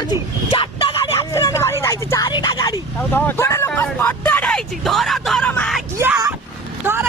କହୁଛି ଚାରିଟା ଗାଡି ଆକ୍ସିଡେଣ୍ଟ କରି ଯାଇଛି ଚାରିଟା ଗାଡି ଗୋଟେ ଲୋକ ସ୍ପଟେଡ୍ ହେଇଛି ଧର ଧର ମା ଘିଆ ଧର